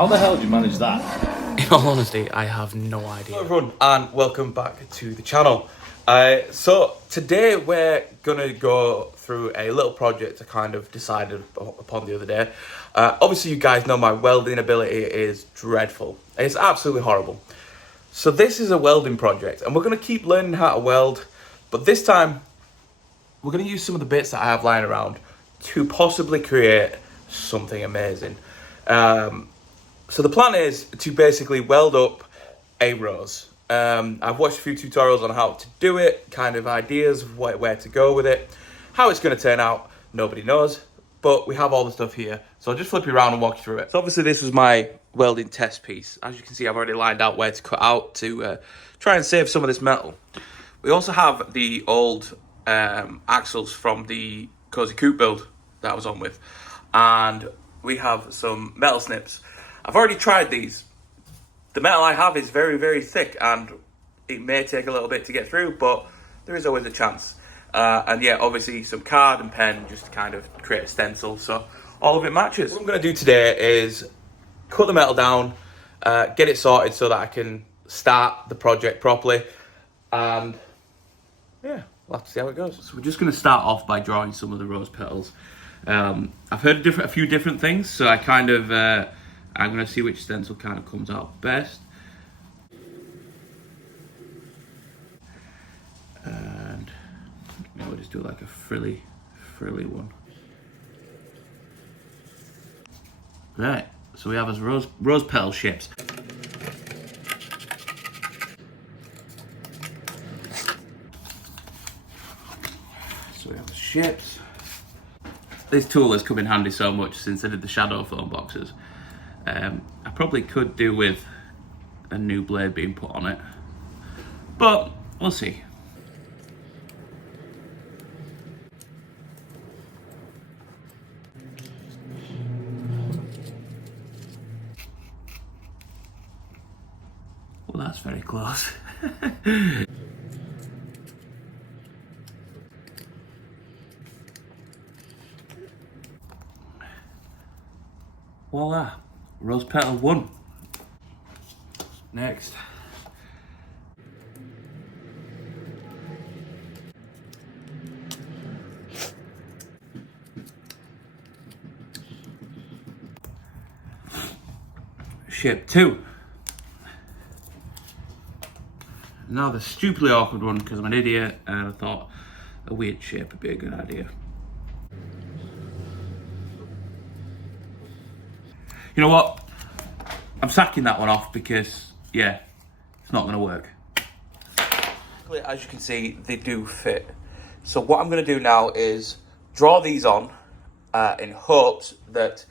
How the hell did you manage that? In all honesty, I have no idea. Hello everyone and welcome back to the channel. So today we're gonna go through a little project I kind of decided upon the other day. Obviously you guys know my welding ability is dreadful. It's absolutely horrible. So this is a welding project and we're gonna keep learning how to weld, but this time we're gonna use some of the bits that I have lying around to possibly create something amazing. So the plan is to basically weld up a rose. I've watched a few tutorials on how to do it, kind of ideas of where to go with it. How it's going to turn out, nobody knows, but we have all the stuff here. So I'll just flip you around and walk you through it. So obviously this was my welding test piece. As you can see, I've already lined out where to cut out to try and save some of this metal. We also have the old axles from the Cozy Coupe build that I was on with. And we have some metal snips. I've already tried these. The metal I have is very, very thick and it may take a little bit to get through, but there is always a chance. And yeah, obviously some card and pen just to kind of create a stencil, so all of it matches. What I'm going to do today is cut the metal down, get it sorted so that I can start the project properly, and yeah, we'll have to see how it goes. So we're just going to start off by drawing some of the rose petals. I've heard a few different things, so I kind of I'm going to see which stencil kind of comes out best. And maybe we'll just do like a frilly one. Right, so we have as rose petal shapes. So we have the shapes. This tool has come in handy so much since I did the shadow foam boxes. I probably could do with a new blade being put on it, but we'll see. Well, that's very close. Voila, rose petal 1. Next. Shape 2. Now the stupidly awkward one because I'm an idiot and I thought a weird shape would be a good idea. You know what? I'm sacking that one off because, yeah, it's not going to work. As you can see, they do fit. So what I'm going to do now is draw these on in hopes that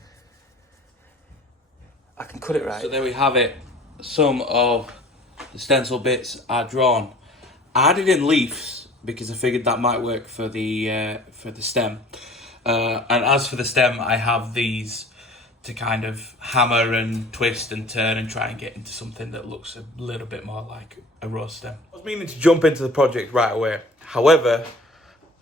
I can cut it right. So there we have it. Some of the stencil bits are drawn. I added in leaves because I figured that might work for the stem. And as for the stem, I have these to kind of hammer and twist and turn and try and get into something that looks a little bit more like a rose stem. I was meaning to jump into the project right away. However,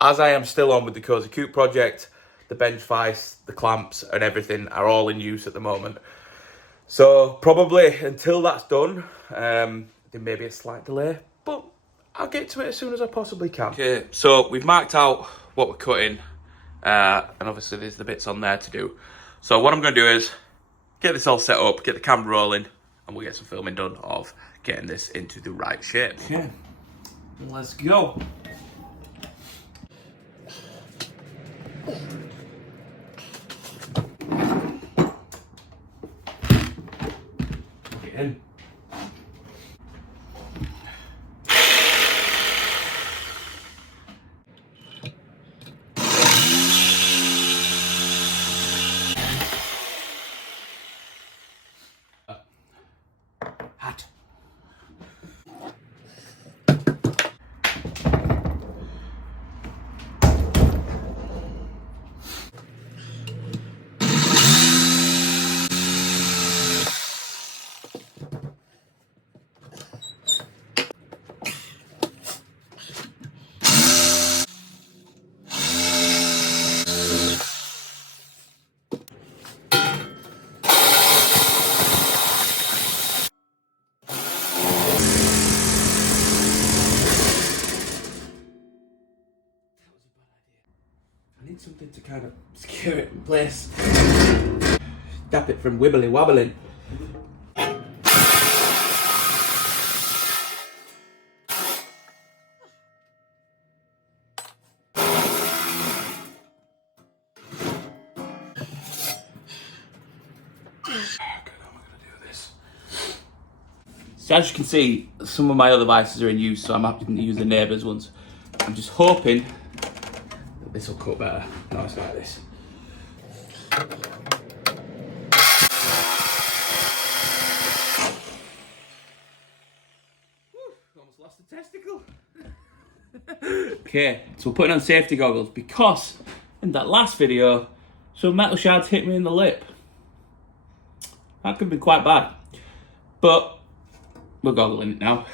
as I am still on with the Cozy Coupe project, the bench vise, the clamps and everything are all in use at the moment. So probably until that's done, there may be a slight delay, but I'll get to it as soon as I possibly can. Okay, so we've marked out what we're cutting, and obviously there's the bits on there to do. So what I'm going to do is get this all set up, get the camera rolling, and we'll get some filming done of getting this into the right shape. Okay, let's go. Get in. Hat. I need something to kind of secure it in place. Stop it from wibbly wobbling. So as you can see, some of my other devices are in use, so I'm happy to use the neighbours' ones. I'm just hoping that this will cut better. No, it's like this. Almost lost a testicle. Okay, so we're putting on safety goggles because in that last video, some metal shards hit me in the lip. That could be quite bad, but we're goggling it now.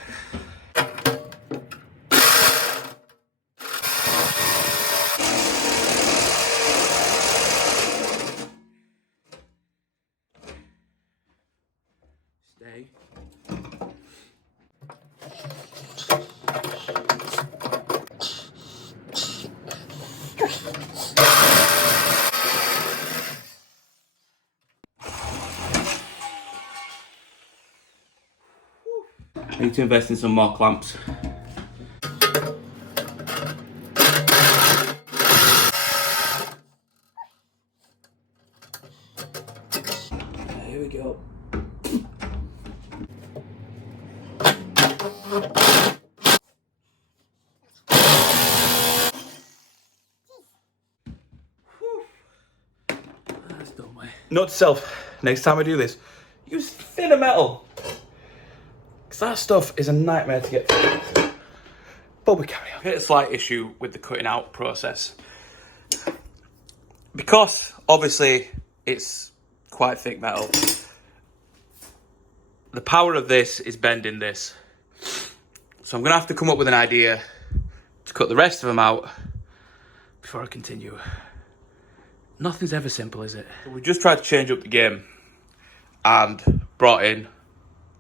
Stay. I need to invest in some more clamps. Here we go. That's done way. Note to self, next time I do this, use thinner metal. Because that stuff is a nightmare to get through. But we carry on. Hit a slight issue with the cutting out process. Because, obviously, it's quite thick metal. The power of this is bending this. So I'm going to have to come up with an idea to cut the rest of them out before I continue. Nothing's ever simple, is it? We just tried to change up the game and brought in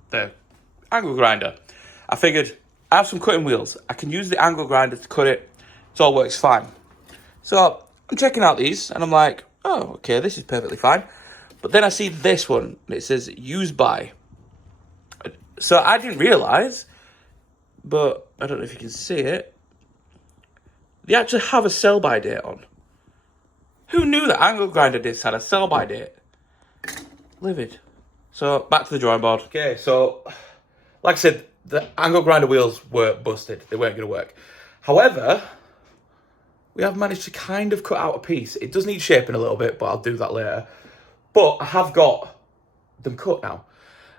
the angle grinder. I figured I have some cutting wheels. I can use the angle grinder to cut it. It all works fine. So I'm checking out these and I'm like, oh, okay, this is perfectly fine. But then I see this one and it says used by. So I didn't realise, but I don't know if you can see it. They actually have a sell-by date on. Who knew that angle grinder discs had a sell-by date? Livid. So back to the drawing board. Okay, so like I said, the angle grinder wheels were busted. They weren't going to work. However, we have managed to kind of cut out a piece. It does need shaping a little bit, but I'll do that later. But I have got them cut now.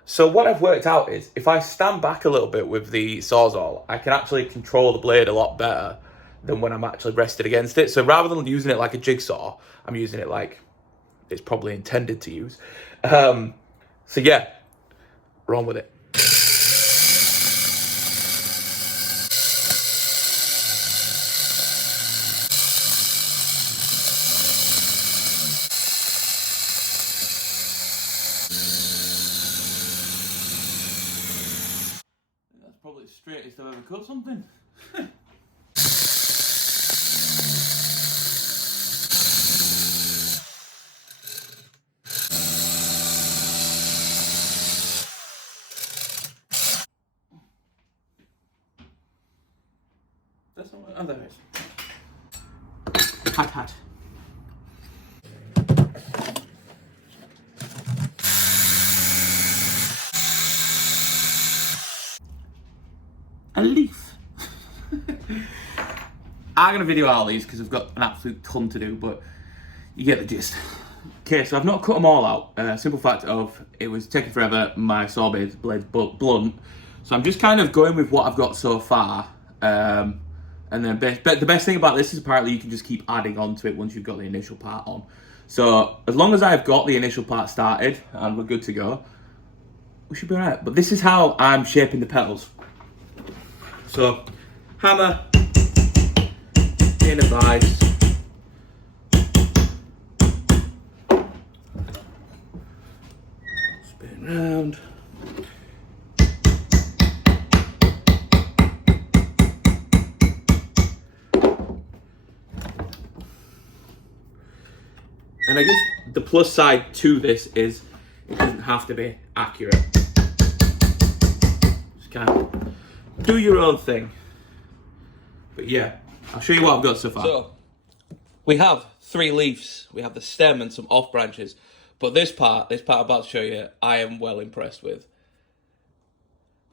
So what I've worked out is, if I stand back a little bit with the Sawzall, I can actually control the blade a lot better than when I'm actually rested against it. So rather than using it like a jigsaw, I'm using it like it's probably intended to use. So yeah, we're on with it. That's probably the straightest I've ever cut something. That's not what, oh, there it is. Hat. A leaf. I'm going to video all these because I've got an absolute ton to do, but you get the gist. Okay, so I've not cut them all out. Simple fact of it was taking forever, my saw blade's blunt. So I'm just kind of going with what I've got so far. And then the best thing about this is apparently you can just keep adding on to it once you've got the initial part on. So as long as I've got the initial part started and we're good to go, we should be alright. But this is how I'm shaping the petals. So, hammer, in a vise, spin round. And I guess the plus side to this is it doesn't have to be accurate. Just kind of do your own thing. But yeah, I'll show you what I've got so far. So, we have 3 leaves. We have the stem and some off branches. But this part I'm about to show you, I am well impressed with.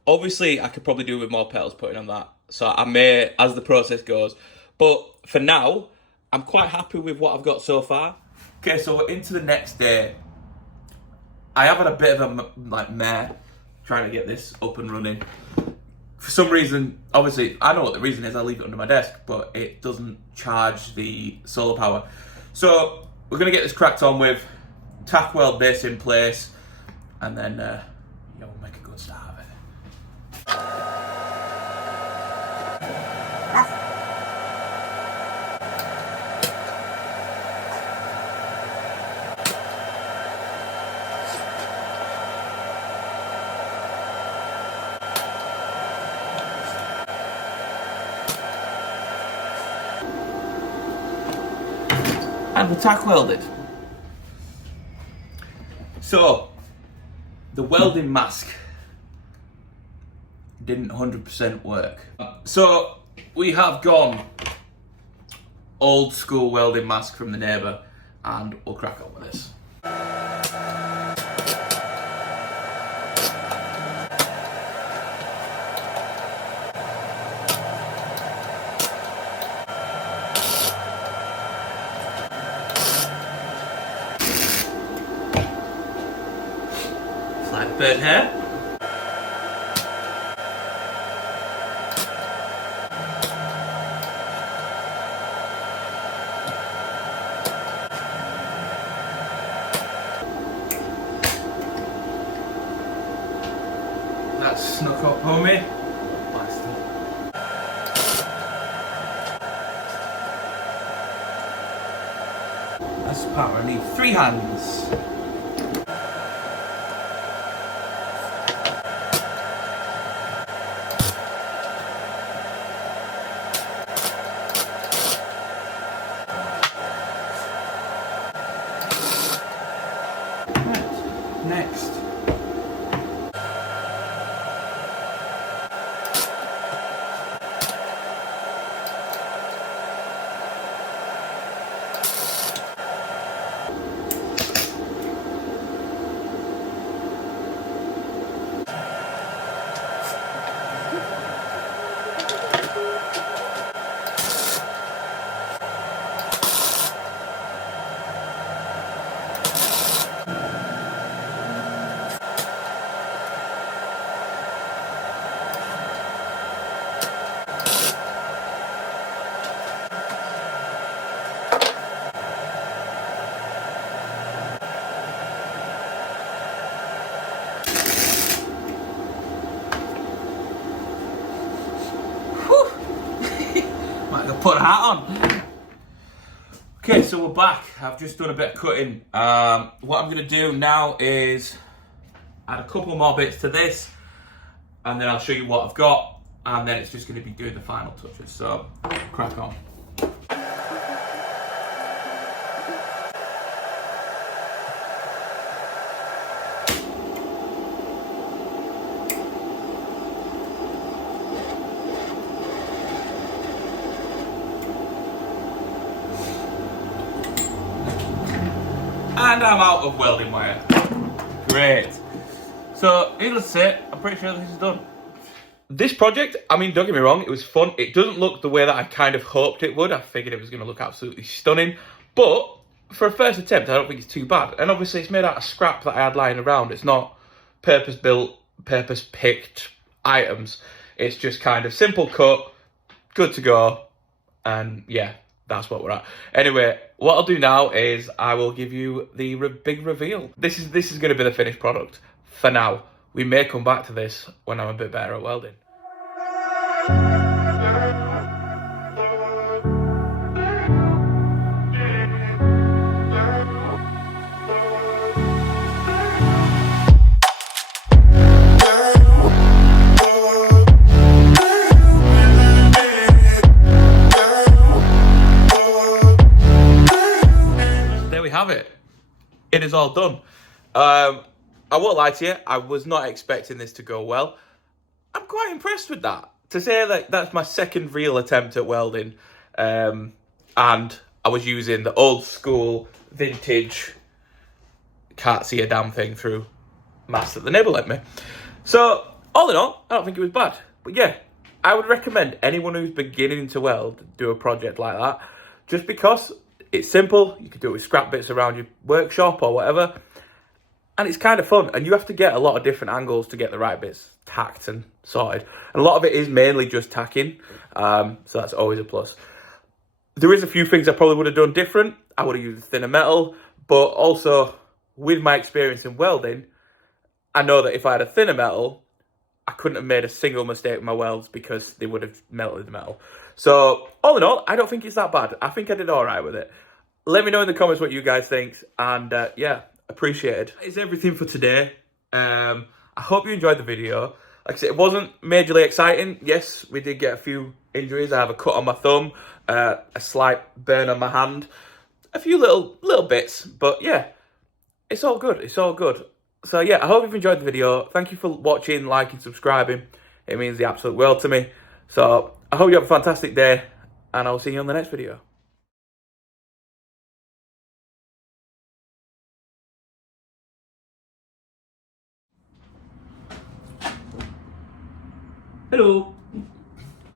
Obviously, I could probably do with more petals putting on that. So I may, as the process goes. But for now, I'm quite happy with what I've got so far. Okay, so we're into the next day. I have had a bit of a mare trying to get this up and running. For some reason, obviously, I know what the reason is. I leave it under my desk, but it doesn't charge the solar power. So we're gonna get this cracked on with tack weld this in place, and then we'll make a good start of it. And we're tack welded. So, the welding mask didn't 100% work. So, we have gone old school welding mask from the neighbour, and we'll crack on with this. Slide the bird hair. That's snuck up on me. Bastard. That's power. I need 3 hands. Next. Put a hat on. Okay, so we're back. I've just done a bit of cutting. What I'm going to do now is add a couple more bits to this, and then I'll show you what I've got, and then it's just going to be doing the final touches. So, crack on. And I'm out of welding wire. Great. So, needless to say, I'm pretty sure this is done. This project, I mean, don't get me wrong, it was fun. It doesn't look the way that I kind of hoped it would. I figured it was going to look absolutely stunning. But, for a first attempt, I don't think it's too bad. And obviously, it's made out of scrap that I had lying around. It's not purpose-built, purpose-picked items. It's just kind of simple cut, good to go, and yeah. That's what we're at. Anyway, what I'll do now is I will give you the big reveal. This is going to be the finished product for now. We may come back to this when I'm a bit better at welding. have it. It is all done. I won't lie to you, I was not expecting this to go well. I'm quite impressed with that. To say that that's my second real attempt at welding, and I was using the old school, vintage, can't see a damn thing through mask that the neighbour lent me. So, all in all, I don't think it was bad. But yeah, I would recommend anyone who's beginning to weld do a project like that, just because it's simple. You can do it with scrap bits around your workshop or whatever. And it's kind of fun, and you have to get a lot of different angles to get the right bits tacked and sorted. And a lot of it is mainly just tacking, so that's always a plus. There is a few things I probably would have done different. I would have used thinner metal, but also with my experience in welding, I know that if I had a thinner metal, I couldn't have made a single mistake with my welds because they would have melted the metal. So all in all, I don't think it's that bad. I think I did all right with it. Let me know in the comments what you guys think, and yeah, appreciated. That is everything for today. I hope you enjoyed the video. Like I said, it wasn't majorly exciting. Yes, we did get a few injuries. I have a cut on my thumb, a slight burn on my hand, a few little bits, but yeah, it's all good. It's all good. So yeah, I hope you've enjoyed the video. Thank you for watching, liking, subscribing. It means the absolute world to me. So I hope you have a fantastic day, and I'll see you on the next video. Hello.